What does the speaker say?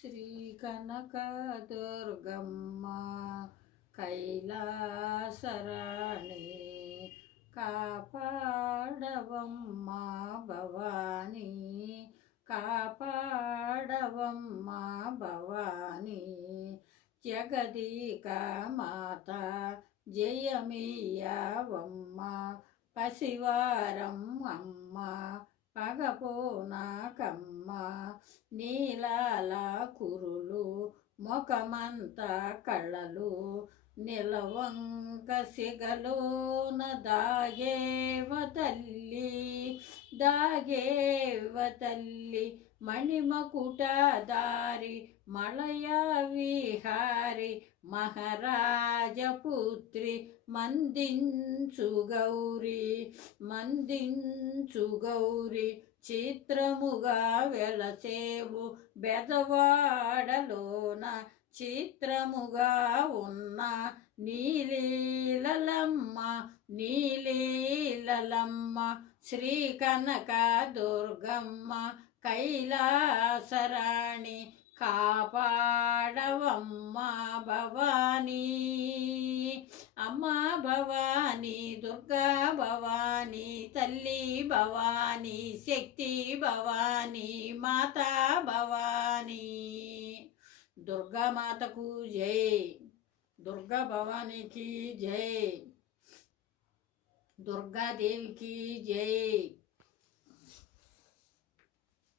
శ్రీ కనక దుర్గమ్మ కైలాసరాణి కాపాడవమ్మ భవానీ కాపాడవమ్మ భవానీ జగదీక మాత జయమియ్యవమ్మ పసివారం అమ్మ పగపోనాకమ్మ నీలాల కురులు ముఖమంతా కళ్ళలు నిలవంక సిగలోన దాగేవ తల్లి మణిమకుట దారి మలయ విహారి మహారాజపుత్రి మందించు గౌరి చిత్రముగా వెలసేవు బెదవాడలోన చిత్రముగా ఉన్న నీలీలలమ్మ శ్రీ కనక దుర్గమ్మ కైలాసరాణి కాపాడవమ్మ భవానీ అమ్మ భవానీ దుర్గా భవానీ తల్లి భవానీ శక్తి భవానీ మాతా భవానీ దుర్గా మాతకు జై దుర్గా భవానీకి జై దుర్గాదేవికి జై